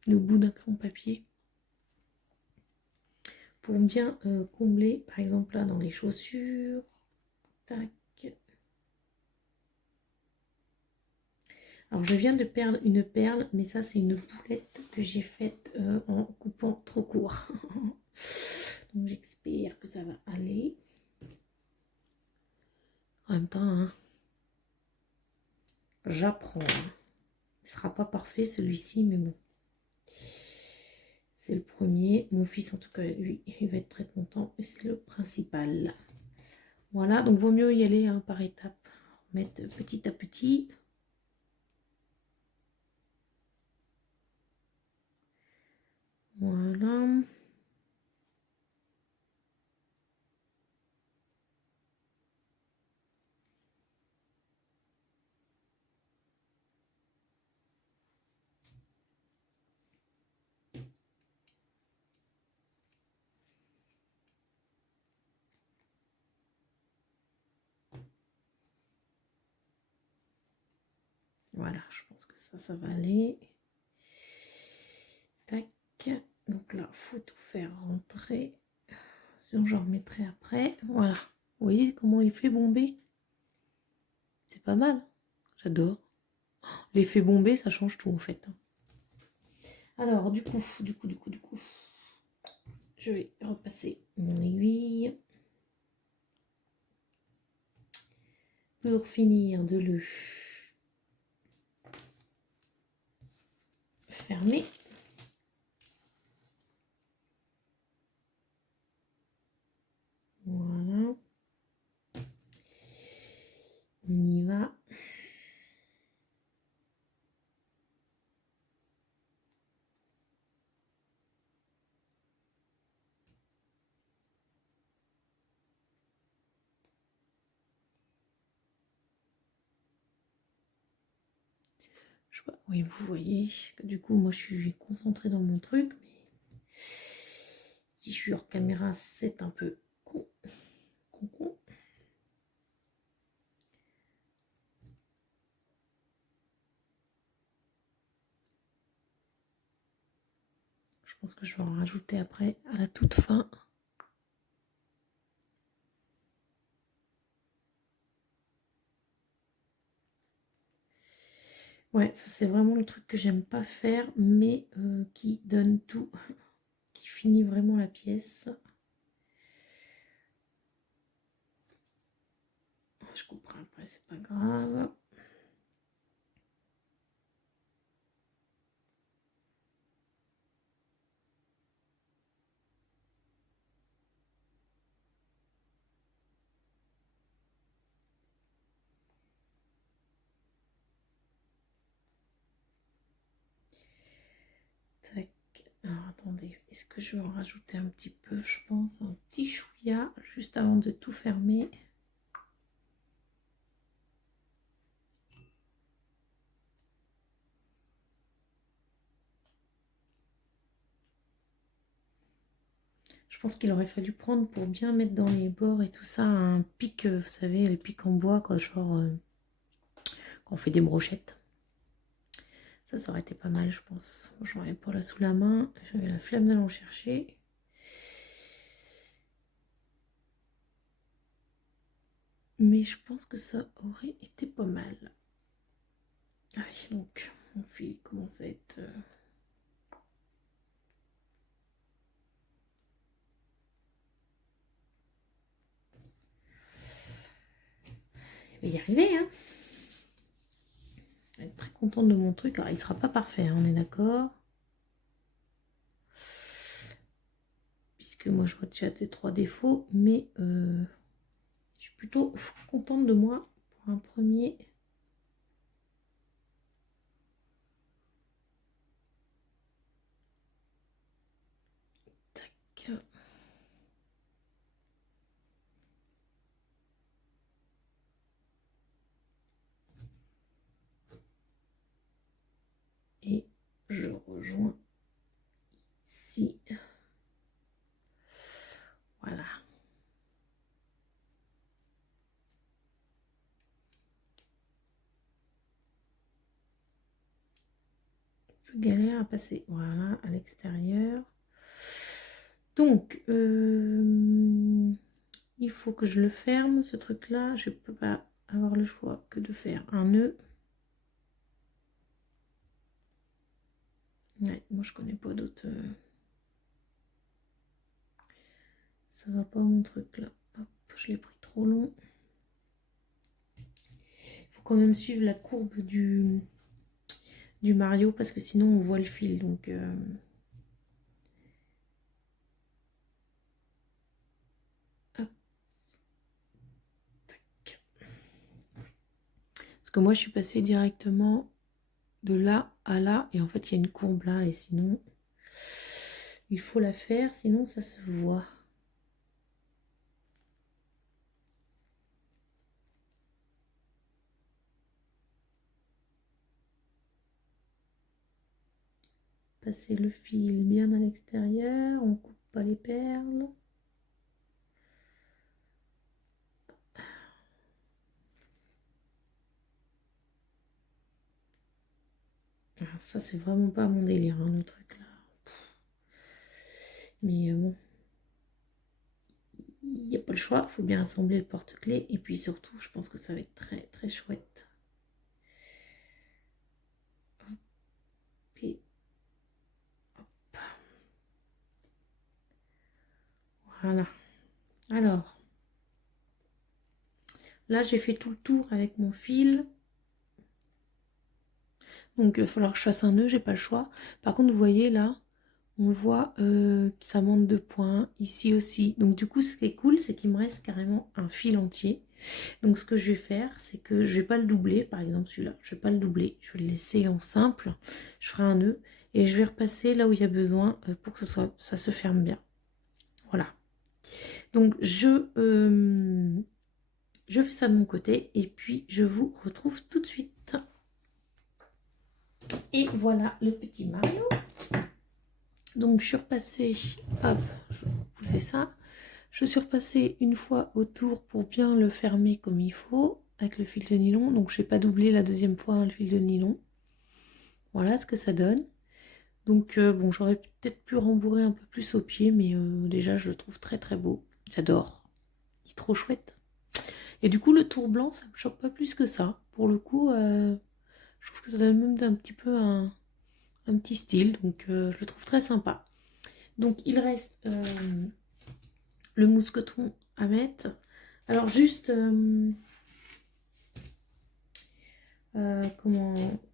le bout d'un crayon papier. Pour bien combler, par exemple là dans les chaussures. Tac. Alors je viens de perdre une perle, mais ça c'est une boulette que j'ai faite en coupant trop court. Donc j'espère que ça va aller. En même temps, hein, j'apprends. Hein. Il ne sera pas parfait celui-ci, mais bon. C'est le premier. Mon fils, en tout cas, lui, il va être très content. Et c'est le principal. Voilà, donc vaut mieux y aller hein, par étapes. Mettre petit à petit. Voilà. Voilà, je pense que ça va aller. Tac. Donc là, faut tout faire rentrer. Sinon, je remettrai après. Voilà. Vous voyez comment il fait bomber? C'est pas mal. J'adore. L'effet bombé, ça change tout en fait. Alors, du coup, je vais repasser mon aiguille pour finir de le fermer. Voilà. On y va. Je sais pas, oui, vous voyez que du coup, moi, je suis concentrée dans mon truc, mais si je suis hors caméra, c'est un peu con. Je pense que je vais en rajouter après, à la toute fin. Ouais, ça c'est vraiment le truc que j'aime pas faire, mais qui donne tout, qui finit vraiment la pièce. Je couperai après, c'est pas grave. Alors attendez, est-ce que je vais en rajouter un petit peu? Je pense un petit chouïa juste avant de tout fermer. Je pense qu'il aurait fallu prendre pour bien mettre dans les bords et tout ça un pic, vous savez, les pics en bois, quoi, genre quand on fait des brochettes. Ça aurait été pas mal, je pense. J'en ai pas là sous la main, j'avais la flemme d'aller en chercher. Mais je pense que ça aurait été pas mal. Ah oui, donc mon fil commence à être... Je vais y arriver, hein. Je vais être très contente de mon truc. Alors, il sera pas parfait, hein, on est d'accord. Puisque moi, je vois déjà tes 3 défauts. Mais je suis plutôt contente de moi pour un premier... Tac. Et je rejoins ici. Voilà. Un peu galère à passer. Voilà, à l'extérieur. Donc, il faut que je le ferme, ce truc-là. Je ne peux pas avoir le choix que de faire un nœud. Ouais, moi, je connais pas d'autres... Ça va pas mon truc, là. Hop, je l'ai pris trop long. Il faut quand même suivre la courbe du Mario, parce que sinon, on voit le fil, donc... Hop. Tac. Parce que moi, je suis passée directement de là à là, et en fait, il y a une courbe là, et sinon... Il faut la faire, sinon ça se voit. Passer le fil bien à l'extérieur, on coupe pas les perles. Ah, ça c'est vraiment pas mon délire, hein, le truc là. Mais bon, il n'y a pas le choix, il faut bien assembler le porte-clés. Et puis surtout, je pense que ça va être très très chouette. Et hop. Voilà. Alors, là j'ai fait tout le tour avec mon fil. Donc il va falloir que je fasse un nœud, j'ai pas le choix. Par contre, vous voyez là, on voit que ça monte de points, ici aussi. Donc du coup, ce qui est cool, c'est qu'il me reste carrément un fil entier. Donc ce que je vais faire, c'est que je vais pas le doubler, par exemple celui-là, je vais pas le doubler, je vais le laisser en simple, je ferai un nœud et je vais repasser là où il y a besoin pour que ça se ferme bien. Voilà. Donc je fais ça de mon côté et puis je vous retrouve tout de suite. Et voilà le petit Mario. Donc je suis repassée, hop, je vais vous pousser ça. Je suis repassée une fois autour pour bien le fermer comme il faut avec le fil de nylon. Donc je n'ai pas doublé la deuxième fois, hein, le fil de nylon. Voilà ce que ça donne. Donc bon, j'aurais peut-être pu rembourrer un peu plus au pied, mais déjà je le trouve très très beau. J'adore. Il est trop chouette. Et du coup le tour blanc, ça me choque pas plus que ça. Pour le coup, je trouve que ça donne même un petit peu un petit style. Donc je le trouve très sympa. Donc il reste le mousqueton à mettre. Alors juste...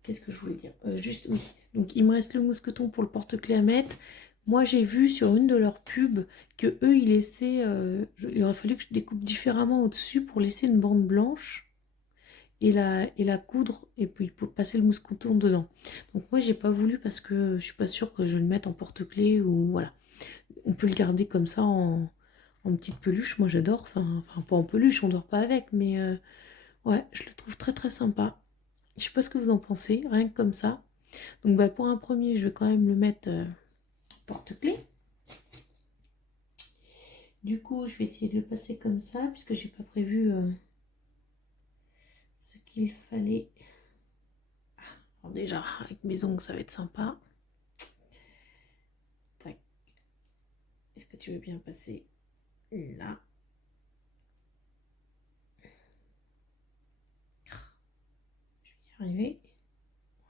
qu'est-ce que je voulais dire, juste oui, donc il me reste le mousqueton pour le porte-clés à mettre. Moi j'ai vu sur une de leurs pubs que eux ils laissaient il aurait fallu que je découpe différemment au dessus pour laisser une bande blanche la coudre et puis passer le mousse-coton dedans. Donc moi j'ai pas voulu parce que je suis pas sûre que je vais le mettre en porte-clés ou voilà. On peut le garder comme ça en petite peluche, moi j'adore, enfin pas en peluche, on dort pas avec, mais ouais, je le trouve très très sympa. Je sais pas ce que vous en pensez, rien que comme ça. Donc bah, pour un premier, je vais quand même le mettre porte-clés. Du coup, je vais essayer de le passer comme ça, puisque j'ai pas prévu ce qu'il fallait. Alors déjà, avec mes ongles, ça va être sympa. Tac. Est-ce que tu veux bien passer là? Je vais y arriver.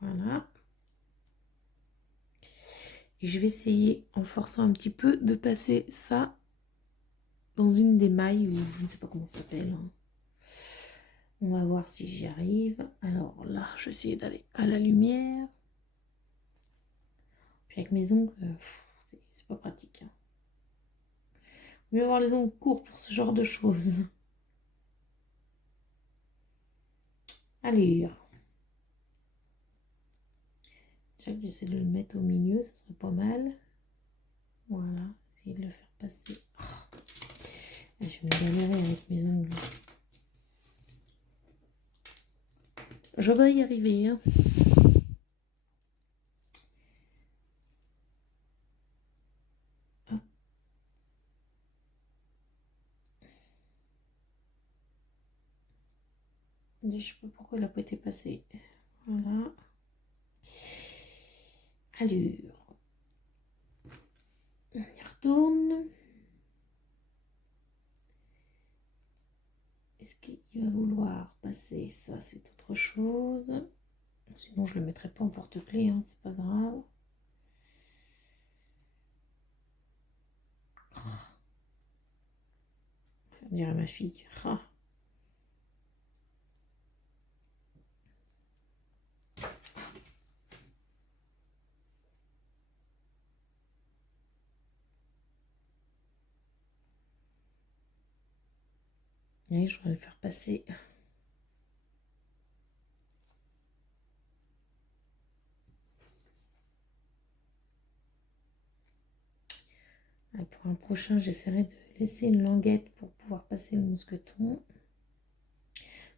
Voilà. Et je vais essayer, en forçant un petit peu, de passer ça dans une des mailles, ou je ne sais pas comment ça s'appelle. On va voir si j'y arrive. Alors là, je vais essayer d'aller à la lumière. Puis avec mes ongles, c'est pas pratique. Hein. Mieux avoir les ongles courts pour ce genre de choses. Allez. J'essaie de le mettre au milieu, ça serait pas mal. Voilà, essayer de le faire passer. Oh. Je vais me galérer avec mes ongles. Je vais y arriver. Hein. Je sais pas pourquoi il n'a pas été passé. Voilà. Allure. On y retourne. Est-ce qu'il va vouloir passer? Ça, c'est autre chose. Sinon, je ne le mettrai pas en porte-clés, hein, c'est pas grave. On dirait ma fille. Ah. Oui, je vais le faire passer. Et pour un prochain, j'essaierai de laisser une languette pour pouvoir passer le mousqueton.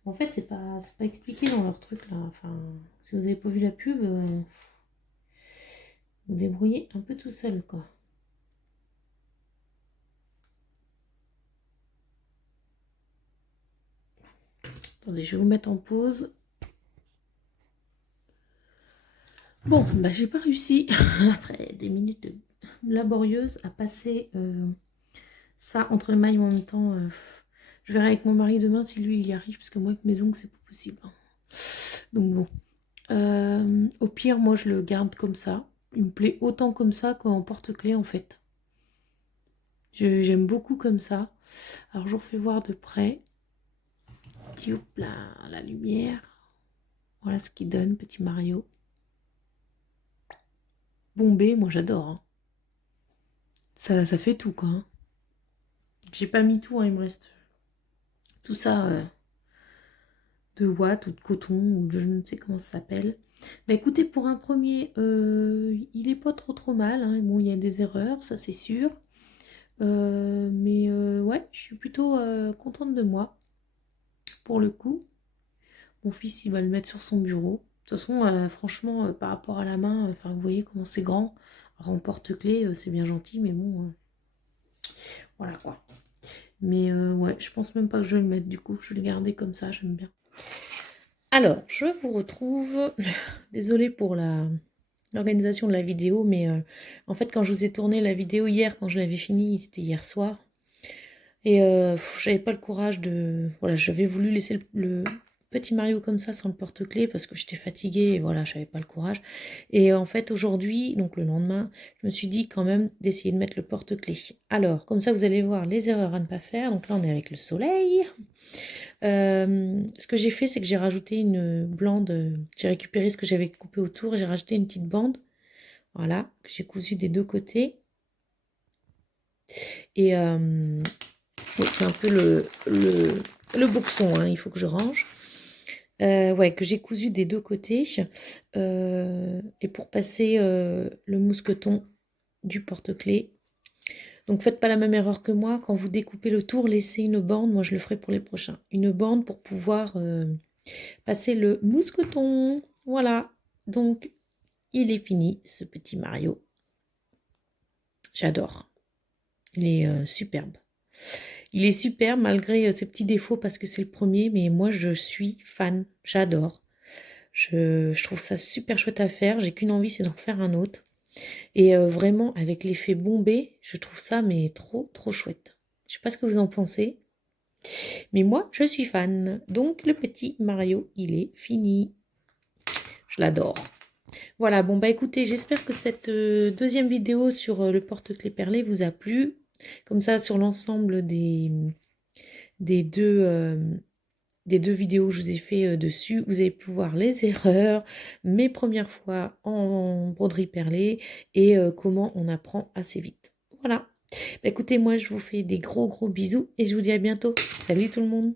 En fait, c'est pas expliqué dans leur truc là. Enfin, si vous n'avez pas vu la pub, vous débrouillez un peu tout seul quoi. Attendez, je vais vous mettre en pause. Bon, bah j'ai pas réussi, après des minutes laborieuses, à passer ça entre les mailles en même temps. Je verrai avec mon mari demain si lui il y arrive, parce que moi avec mes ongles c'est pas possible. Hein. Donc bon. Au pire, moi je le garde comme ça. Il me plaît autant comme ça qu'en porte-clés en fait. J'aime beaucoup comme ça. Alors je vous refais voir de près. Hop là, la lumière. Voilà ce qu'il donne, petit Mario. Bombé, moi j'adore. Hein. Ça fait tout quoi. Hein. J'ai pas mis tout, hein, il me reste tout ça de ouate ou de coton ou je ne sais comment ça s'appelle. Bah écoutez, pour un premier, il est pas trop mal. Hein. Bon, il y a des erreurs, ça c'est sûr. Mais ouais, je suis plutôt contente de moi. Pour le coup, mon fils, il va le mettre sur son bureau. De toute façon, franchement, par rapport à la main, enfin, vous voyez comment c'est grand. Alors, en porte-clés, c'est bien gentil, mais bon, voilà quoi. Mais ouais, je pense même pas que je vais le mettre du coup. Je vais le garder comme ça, j'aime bien. Alors, je vous retrouve. Désolée pour l'organisation de la vidéo, mais en fait, quand je vous ai tourné la vidéo hier, quand je l'avais finie, c'était hier soir. Et j'avais pas le courage de... Voilà, j'avais voulu laisser le petit Mario comme ça sans le porte-clés parce que j'étais fatiguée et voilà, j'avais pas le courage. Et en fait, aujourd'hui, donc le lendemain, je me suis dit quand même d'essayer de mettre le porte-clés. Alors, comme ça, vous allez voir les erreurs à ne pas faire. Donc là, on est avec le soleil. Ce que j'ai fait, c'est que j'ai rajouté une blande. J'ai récupéré ce que j'avais coupé autour et j'ai rajouté une petite bande. Voilà, que j'ai cousu des deux côtés. Et... c'est un peu le boxon, hein, il faut que je range. Ouais, que j'ai cousu des deux côtés. Et pour passer le mousqueton du porte-clés. Donc faites pas la même erreur que moi. Quand vous découpez le tour, laissez une bande. Moi, je le ferai pour les prochains. Une bande pour pouvoir passer le mousqueton. Voilà. Donc, il est fini, ce petit Mario. J'adore. Il est superbe. Il est super malgré ses petits défauts parce que c'est le premier. Mais moi, je suis fan. J'adore. Je trouve ça super chouette à faire. J'ai qu'une envie, c'est d'en faire un autre. Et vraiment, avec l'effet bombé, je trouve ça mais trop, trop chouette. Je sais pas ce que vous en pensez, mais moi, je suis fan. Donc, le petit Mario, il est fini. Je l'adore. Voilà, bon bah écoutez, j'espère que cette deuxième vidéo sur le porte-clés perlé vous a plu. Comme ça, sur l'ensemble des deux... des deux vidéos que je vous ai fait dessus, vous allez pu voir les erreurs, mes premières fois en broderie perlée et comment on apprend assez vite. Voilà. Bah, écoutez, moi je vous fais des gros bisous et je vous dis à bientôt. Salut tout le monde.